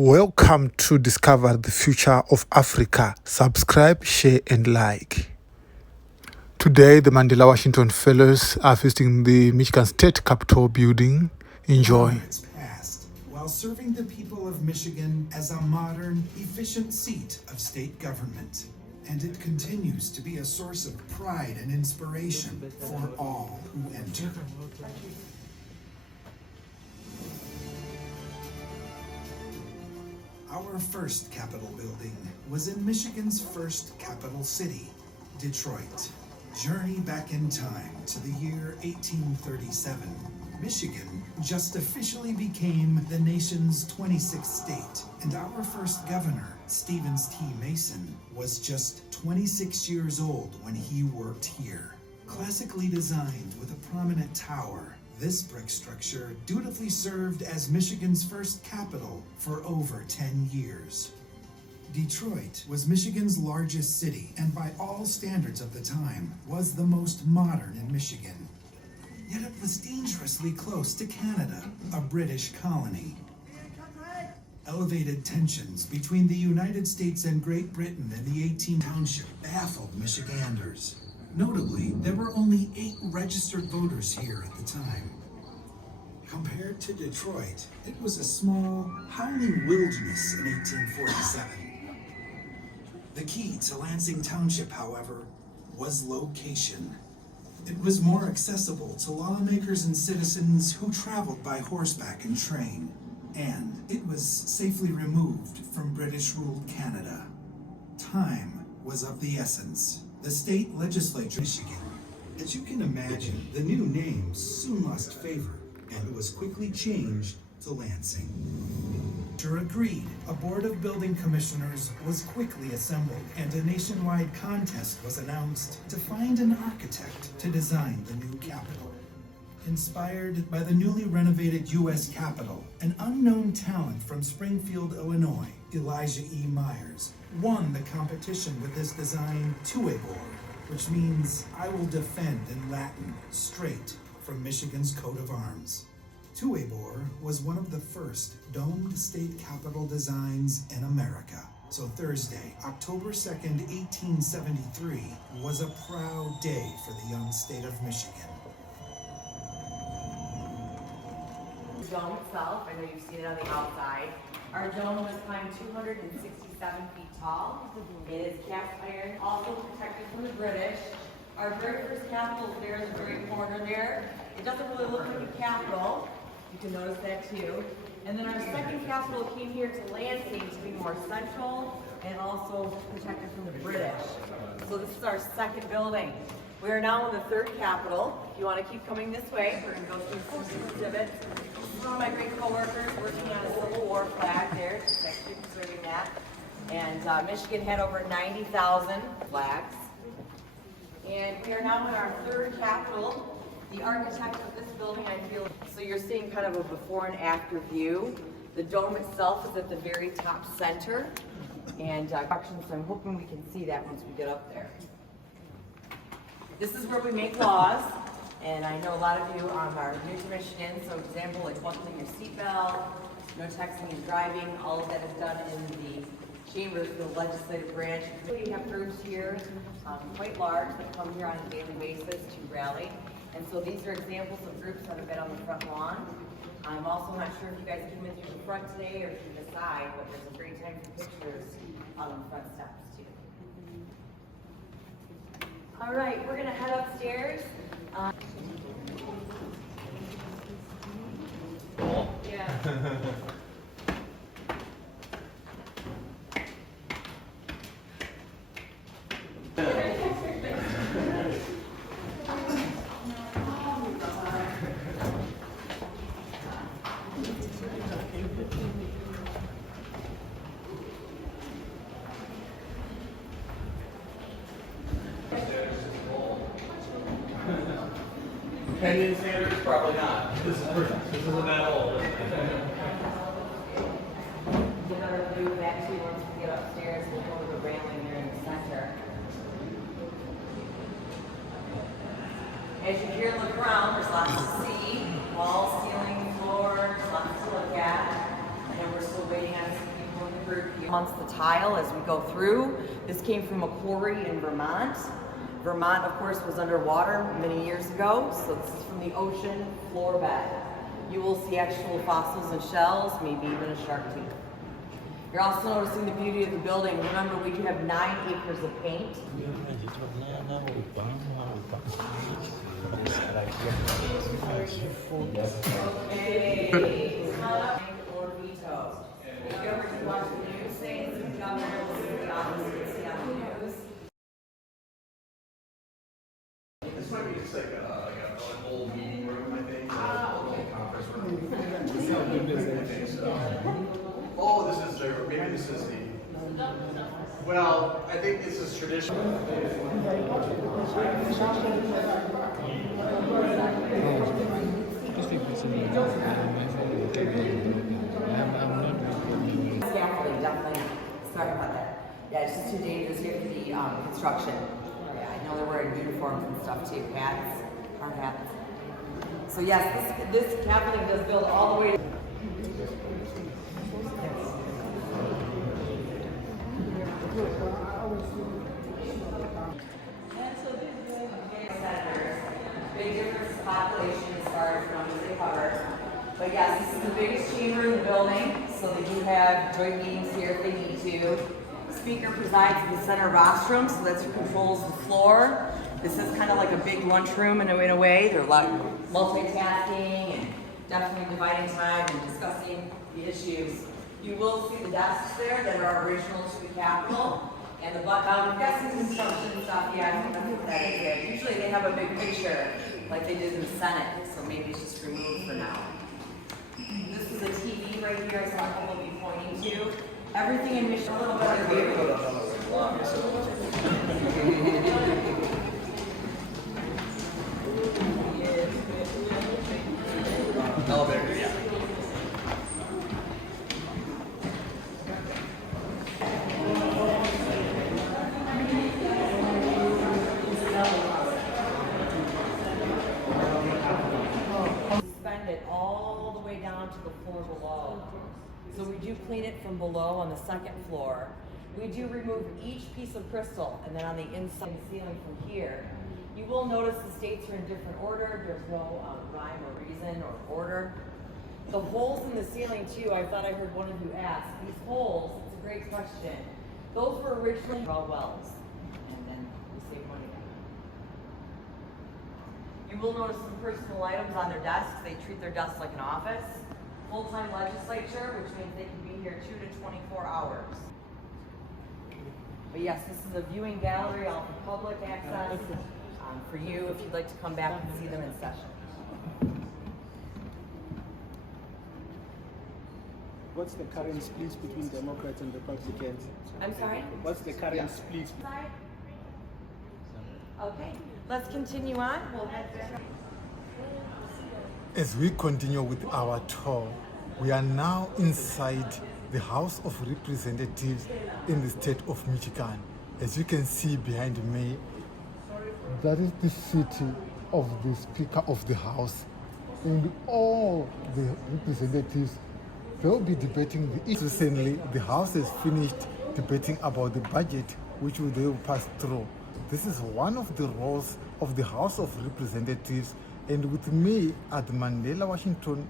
Welcome to Discover the Future of Africa. Subscribe, share, and like. Today, the Mandela Washington Fellows are visiting the Michigan State Capitol building. Enjoy. Its past, while serving the people of Michigan as a modern, efficient seat of state government. And it continues to be a source of pride and inspiration for all who enter. Our first Capitol building was in Michigan's first capital city, Detroit. Journey back in time to the year 1837. Michigan just officially became the nation's 26th state, and our first governor, Stevens T. Mason, was just 26 years old when he worked here. Classically designed with a prominent tower, this brick structure dutifully served as Michigan's first capital for over 10 years. Detroit was Michigan's largest city, and by all standards of the time, was the most modern in Michigan. Yet it was dangerously close to Canada, a British colony. Elevated tensions between the United States and Great Britain in the 18th township baffled Michiganders. Notably, there were only 8 registered voters here at the time. Compared to Detroit, it was a small, howling wilderness in 1847. The key to Lansing Township, however, was location. It was more accessible to lawmakers and citizens who traveled by horseback and train, and it was safely removed from British-ruled Canada. Time was of the essence. The state legislature of Michigan. As you can imagine, the new name soon lost favor, and it was quickly changed to Lansing. Agreed, a board of building commissioners was quickly assembled, and a nationwide contest was announced to find an architect to design the new Capitol. Inspired by the newly renovated U.S. Capitol, an unknown talent from Springfield, Illinois, Elijah E. Myers, won the competition with this design, Tuebor, which means I will defend in Latin, straight from Michigan's coat of arms. Tuebor was one of the first domed state capitol designs in America. So Thursday, October 2nd, 1873, was a proud day for the young state of Michigan. The dome itself, I know you've seen it on the outside. Our dome was climbed 267 feet tall. It is cast iron, also protected from the British. Our very first capitol is there in the very corner there. It doesn't really look like a capitol. You can notice that too. And then our second capitol came here to Lansing to be more central and also protected from the British. So this is our second building. We are now in the third capitol. If you want to keep coming this way, we're going to go through some exhibits. This is one of my great coworkers working on a Civil War flag there, just actually preserving that. And Michigan had over 90,000 flags. And we are now in our third capitol. The architect of this building, I feel, so you're seeing kind of a before and after view. The dome itself is at the very top center. And so I'm hoping we can see that once we get up there. This is where we make laws, and I know a lot of you are new to Michigan, so example like buckling your seatbelt, no texting and driving, all of that is done in the chambers of the legislative branch. We have groups here, quite large, that come here on a daily basis to rally, and so these are examples of groups that have been on the front lawn. I'm also not sure if you guys came in through the front today or through the side, but there's a great time for pictures on the front steps too. All right, we're gonna head upstairs. Yeah. Kenyan standards? Probably not. This isn't that old. Another view of that too, once we get upstairs, we'll go to the railing here in the center. As you hear and look around, there's lots to see. Walls, ceiling, floor, lots to look at. And we're still waiting on some Amongst the tile as we go through. This came from a quarry in Vermont. Vermont, of course, was underwater many years ago, so this is from the ocean floor bed. You will see actual fossils and shells, maybe even a shark tooth. You're also noticing the beauty of the building. Remember, we do have 9 acres of paint. Okay. Or veto. If you ever do watch the news, say the governor will see the opposite, see on the news. This might be just like an old meeting room, I think. Old conference room. Oh, this is the, maybe this is the, well, I think this is traditional. Scaffolding, definitely. Sorry about that. Yeah, it's just too dangerous here for the construction. Yeah, I know they're wearing uniforms and stuff too, hats, hard hats. So yes, this scaffolding does build all the way to big difference in population as far as numbers they cover. But yes, this is the biggest chamber in the building, so they do have joint meetings here if they need to. The speaker presides at the center rostrum, so that's who controls the floor. This is kind of like a big lunchroom in a way. They're like multitasking and definitely dividing time and discussing the issues. You will see the desks there that are original to the Capitol. And the we've got some construction stuff, yeah, I think that's what that is there. Usually they have a big picture like they did in the Senate, so maybe it's just removed for now. This is a TV right here, so I will be pointing to. Everything in Michigan, a little bit of view. Elevator, yeah. Suspend it all the way down to the floor below. So we do clean it from below on the second floor. We do remove each piece of crystal, and then on the inside ceiling from here, you will notice the states are in different order. There's no rhyme or reason or order. The holes in the ceiling too, I thought I heard one of you ask. These holes, it's a great question. Those were originally draw wells, and then we save money. You will notice some personal items on their desks. They treat their desks like an office. Full-time legislature, which means they can be here 2 to 24 hours. But yes, this is a viewing gallery, all for public access, for you if you'd like to come back and see them in session. What's the current split between Democrats and Republicans? I'm sorry? What's the current split? Okay, let's continue on. We'll head there. As we continue with our tour, we are now inside the House of Representatives in the state of Michigan. As you can see behind me, that is the city of the Speaker of the House. And all the representatives, they'll be debating the issues. Recently, the House has finished debating about the budget, which they will pass through. This is one of the roles of the House of Representatives. And with me are the Mandela Washington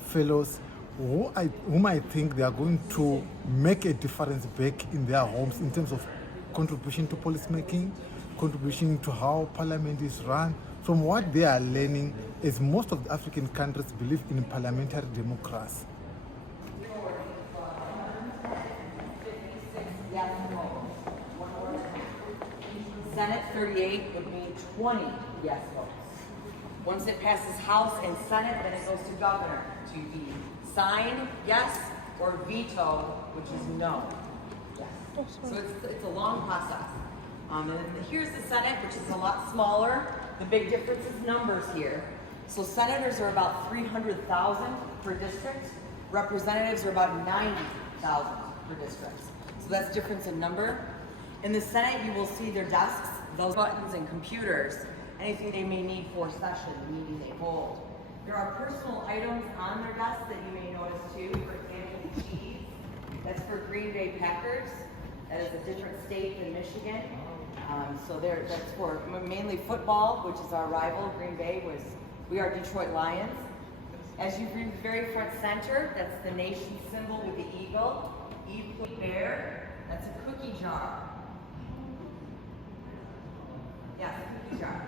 Fellows, whom I think they are going to make a difference back in their homes in terms of contribution to policymaking, contribution to how parliament is run, from what they are learning, as most of the African countries believe in parliamentary democracy. Senate 38 would need 20 yes votes. Once it passes House and Senate, then it goes to Governor to be sign, yes, or veto, which is no. Yes. So it's a long process. And then here's the Senate, which is a lot smaller. The big difference is numbers here. So senators are about 300,000 per district. Representatives are about 90,000 per district. So that's difference in number. In the Senate, you will see their desks, those buttons and computers, anything they may need for session, the meeting they hold. There are personal items on their desks that you may notice too. For example, cheese. That's for Green Bay packaging. That is a different state than Michigan. That's for mainly football, which is our rival. Green Bay we are Detroit Lions. As you read the very front center, that's the nation symbol with the eagle. Eagle bear, that's a cookie jar. Yes, cookie jar.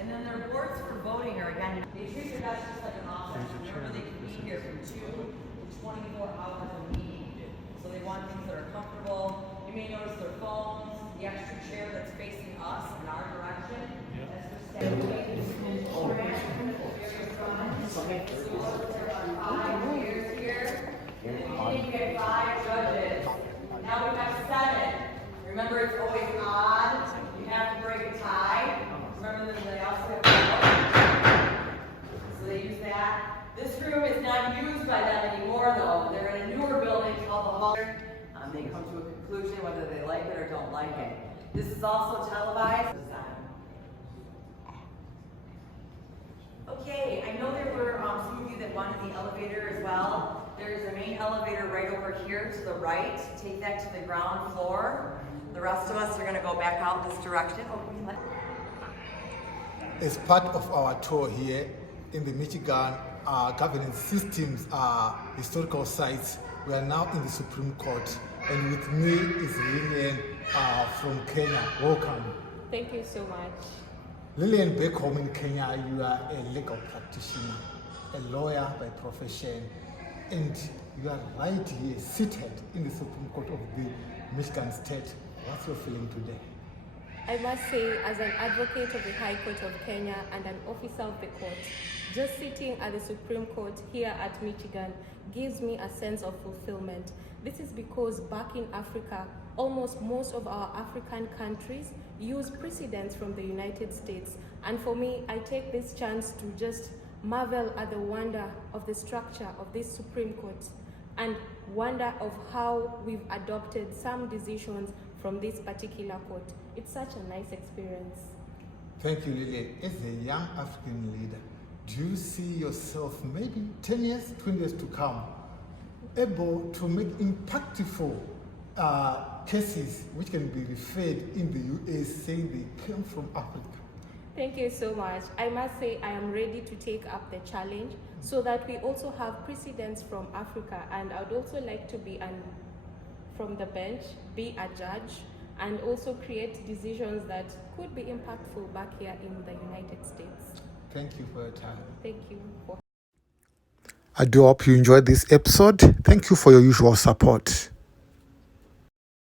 And then their boards for voting are, again, they treat their guys just like an office. Remember, they can be here from 2 to 24 hours a meeting. So they want things that are comfortable. You may notice their phones, the extra chair that's facing us in our direction. That's for standing. So we're about 5 years here. In the beginning, we had 5 judges. Now we have 7. Remember, it's always odd. You have to break a tie. Remember that they also have so they use that. This room is not used by them anymore, though. They're in a newer building called the Hall. They come to a conclusion whether they like it or don't like it. This is also televised. Okay, I know there were some of you that wanted the elevator as well. There's a main elevator right over here to the right. Take that to the ground floor. The rest of us are going to go back out this direction. As part of our tour here in the Michigan governance systems historical sites, we are now in the Supreme Court, and with me is Lillian from Kenya. Welcome. Thank you so much. Lillian, back home in Kenya, you are a legal practitioner, a lawyer by profession, and you are right here seated in the Supreme Court of the Michigan State. What's your feeling today? I must say, as an advocate of the High Court of Kenya and an officer of the court, just sitting at the Supreme Court here at Michigan gives me a sense of fulfillment. This is because back in Africa, almost most of our African countries use precedents from the United States. And for me, I take this chance to just marvel at the wonder of the structure of this Supreme Court and wonder of how we've adopted some decisions from this particular court. It's such a nice experience. Thank you, Lillian. As a young African leader, do you see yourself maybe 10 years, 20 years to come, able to make impactful cases which can be referred in the US saying they came from Africa? Thank you so much. I must say I am ready to take up the challenge so that we also have precedents from Africa, and I would also like to be from the bench, be a judge, and also create decisions that could be impactful back here in the United States. Thank you for your time. Thank you. I do hope you enjoyed this episode. Thank you for your usual support.